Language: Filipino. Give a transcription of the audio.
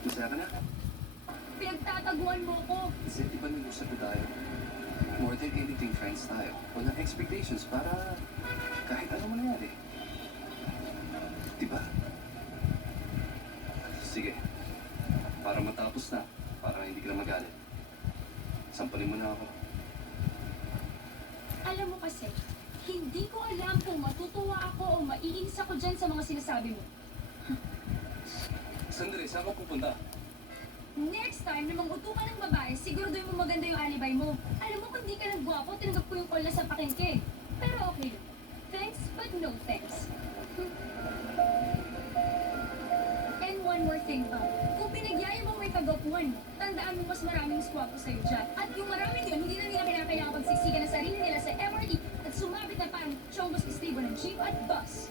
Masaya ka na? Pinagtataguan mo ko. Kasi di ba nag-usap na tayo? More than anything, friends tayo. Walang expectations para kahit ano mangyari. Di ba? Sige. Para matapos na. Para hindi ka na magalit. Sampalin mo na ako. Alam mo kasi, hindi ko alam kung matutuwa ako o maiinis ako dyan sa mga sinasabi mo. Sandali, saan ka pupunta? Next time na manguto ka ng babae, siguraduhin mo maganda yung alibay mo. Alam mo kung di ka nagwapo, tinanggap ko yung call na sa pakengke. Pero okay lang. Thanks, but no thanks. And one more thing pa. Kung pinagyaya mo may kagapuhan mo, tandaan mo mas maraming swapo sa'yo dyan. At yung maraming yun, hindi na nila kinakailangan pagsiksikan ng sarili nila sa MRT at sumabit na parang chombos istibo ng jeep at bus.